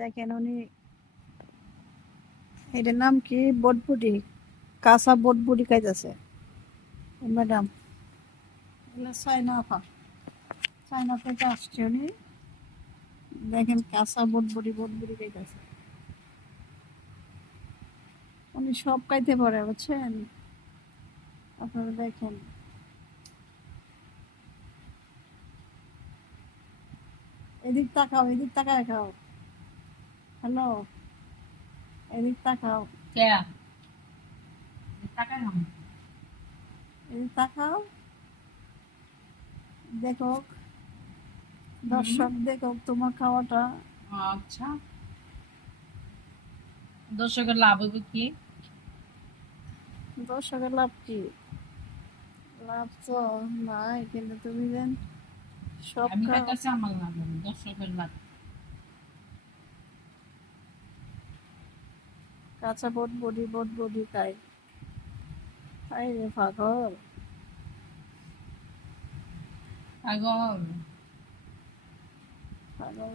দেখেন উনি, এটার নাম কি, বটবুটি, কাঁচা বটবুটি খাইতেছে ম্যাডাম। এগুলো চায়না থেকে আসছে উনি। দেখেন কাঁচা বটবুটি বটবুটি খাইতেছে। উনি সব খাইতে পারে, বুঝছেন? আপনারা দেখেন, এদিক তাকাও, এদিক তাকায় খাও। হ্যালো, এদিক তাকাও, এদিক তাকাও, দেখো দর্শক, দেখো তোমার খাওয়াটা। আচ্ছা, দর্শকের লাভ হবে কি? দর্শকের লাভ কি? লাভ তো নাই, কিন্তু তুমি দেন সব আমি খাও। খাইতেছি, আমার লাভ হবে, দর্শকের লাভ। কাঁচা বটবুটি বটবুটি খাই, খাই রে পাগল। পাগল। পাগল।